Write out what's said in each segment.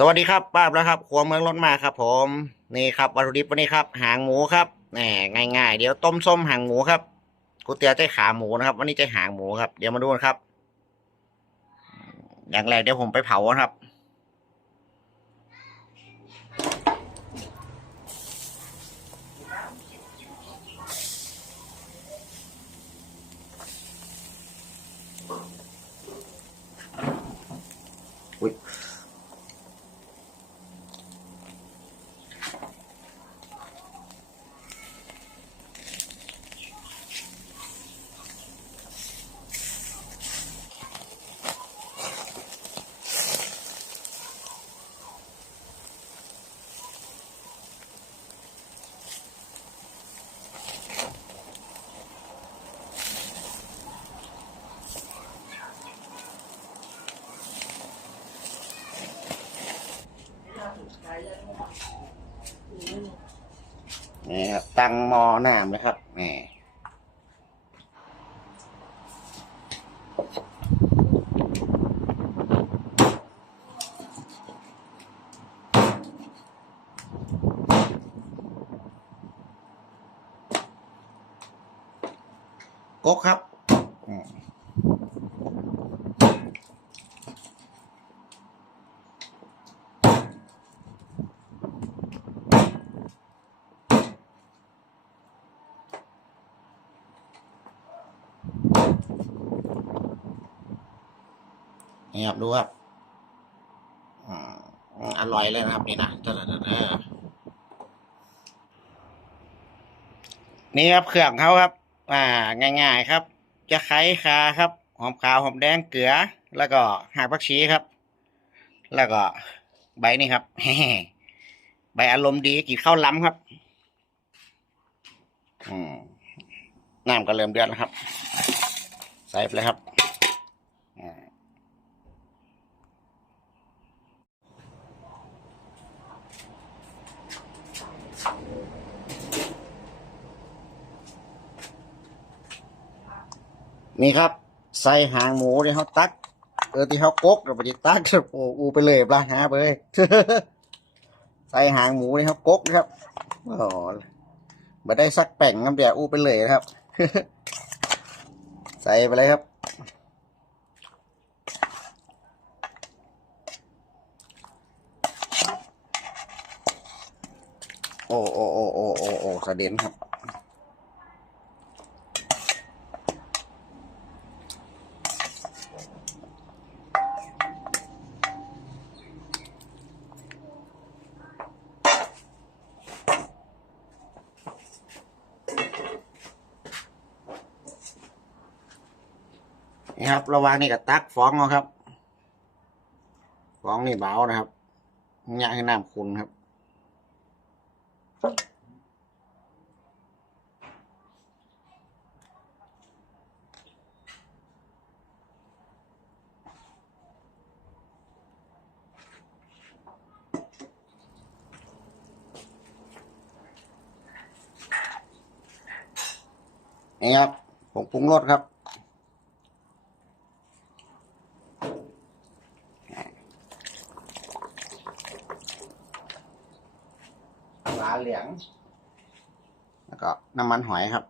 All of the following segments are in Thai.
สวัสดีครับป้าบแล้วครับครัวเมืองรถมาครับ ผมนี่ครับวัตถุดิบวันนี้ครับ หางหมูครับแหมง่ายๆ เดี๋ยวต้มส้มหางหมูครับก๋วยเตี๋ยวใจขาหมูนะครับ วันนี้ใจหางหมูครับ เดี๋ยวมาดูนะครับ อย่างแรกเดี๋ยวผมไปเผาครับ ตังมอน้ำนะครับนี่ก๊กครับ นี่ครับดูครับอร่อยเลยนะครับ นี่นะนี่ครับเครื่องเขาครับ อ่า ง่าย ๆ ครับ จะไข่คาครับหอมขาวหอมแดงเกลือ แล้วก็หากผักชีครับ แล้วก็ใบนี่ครับใบอารมณ์ดีกินข้าวล้ำครับอืมน้ำก็เริ่มเดือดแล้วครับ ใส่ไปเลยครับอ่า นี่ครับ ใส่หางหมูที่เขาตัก เออที่เขากกเราไปตักโอ้อูไปเลยปลาหาไปเลย ใส่หางหมูที่เขากกนะครับโอ้มาได้สักแป่งครับเดี๋ยวอู้ไปเลยนะครับ ใส่ไปเลยครับโอ้โอ้โอ้โอ้โอ้โอ้กระเด็นครับ ครับ ระหว่างนี้กับตักฟองเอาครับฟองนี่เบานะครับอยากให้น้ำคุณครับนี่ครับผงปรุงรสครับาเหลือง แล้วก็น้ำมันหอยครับ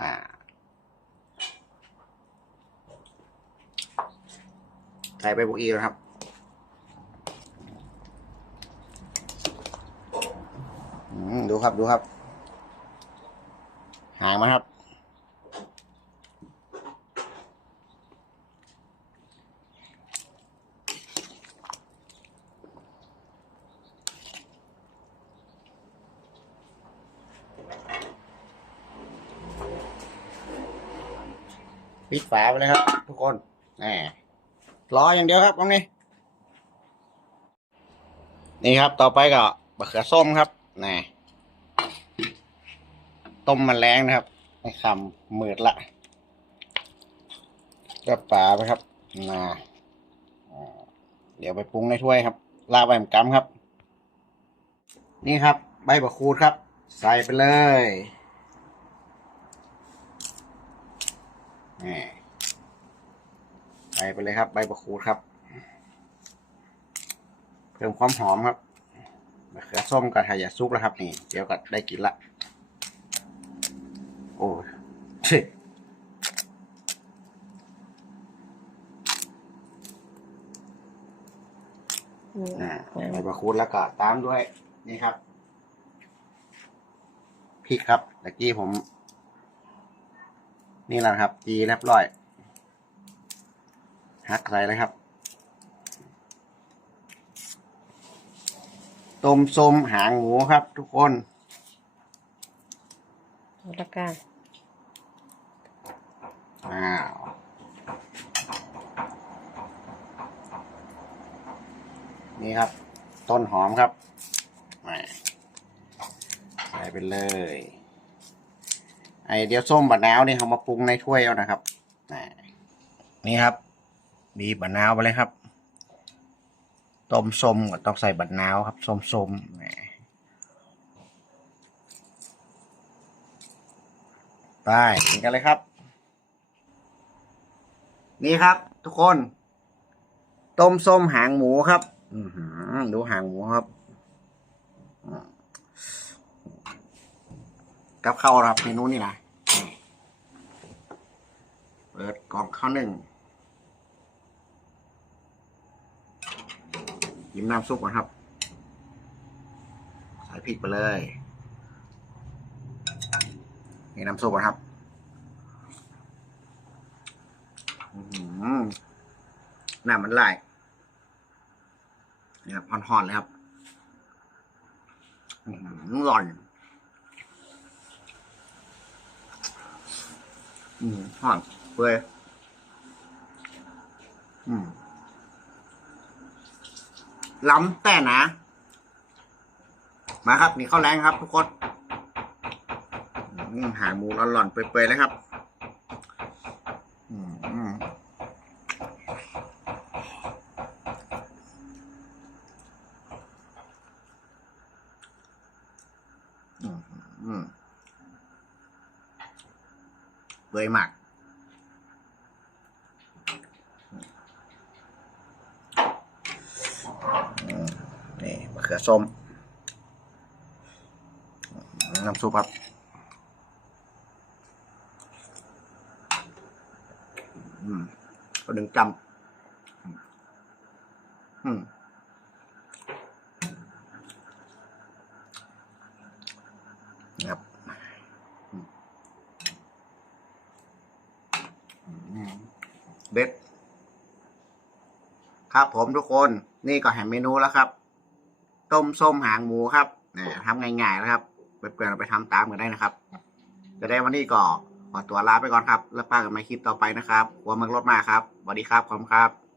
อ่า ใส่ไปบุกอีแล้วครับอืมดูครับดูครับ หางมาครับ ปิดฝาไปเลยครับ ทุกคนแหมรออย่างเดียวครับตรงนี้นี่ครับ ต่อไปก็บะเขือส้มครับนี่ต้มมันแรงนะครับในคำมืดละก็ปลาไปครับนะอ่าเดี๋ยวไปปรุงในถ้วยครับลาใบมะกำครับ นี่ครับ ใบบักคูดครับ ใส่ไปเลย นี่ใส่ไปเลยครับ ใบบักคูดครับเติมความหอมครับมะเขือส้มกับไทยาซุกแล้วครับ นี่เดี๋ยวก็ได้กินละ โอ้ยเช่อืมอ่าใส่บะคูดแล้วก็ตามด้วย นี่ครับพริกครับตะกี้ผม นี่แหละครับจีเรียบร้อยหักใส่เลยครับต้มส้มหางหมูครับ ทุกคนแล้วกันอ้าวนี่ครับ ต้นหอมครับแหม่ใส่ไปเลย ไอเดียวส้มบะนาวนี่เขามาปรุงในถ้วยเอานะครับนี่ครับบีบบะนาวไปเลยครับ ต้มส้มก็ต้องใส่บะนาวครับส้มๆแหมไปกินกันเลยครับ นี่ครับ ทุกคน ต้มส้มหางหมูครับดูหางหมูครับกับข้าวครับเมนูนี่นะ ปิดกล่องข้าวหนึ่งยิ้มน้ำซุปก่อนครับ ใส่พริกไปเลย นี่น้ำซุปก่อนครับหน้ำมันไหลนี่ครับห่อนๆเลยครับร้อหือร่อนห่อน ปื่อยอืมล้ำแต่นะ มาครับนี่ข้าวแรงครับ ทุกคนหาหมูร้อนๆเปื่อยๆเลยครับอืมอืมเปื่อยมากอืมนี่มะเขือส้มน้ำซุปครับอืมก็ดึงจำอืมครับเบ็ด ครับผมทุกคนนี่ก็แหมเมนูแล้วครับ ต้มส้มหางหมูครับเนี่ยทำง่ายๆนะครับเพื่อนๆเอาไปทำตามกันได้นะครับ จะได้วันนี้ก็ขอตัวลาไปก่อนครับ แล้วป้ากันใหม่คลิปต่อไปนะครับหัวเมืองรถมาครับสวัสดีครับขอบคุณครับ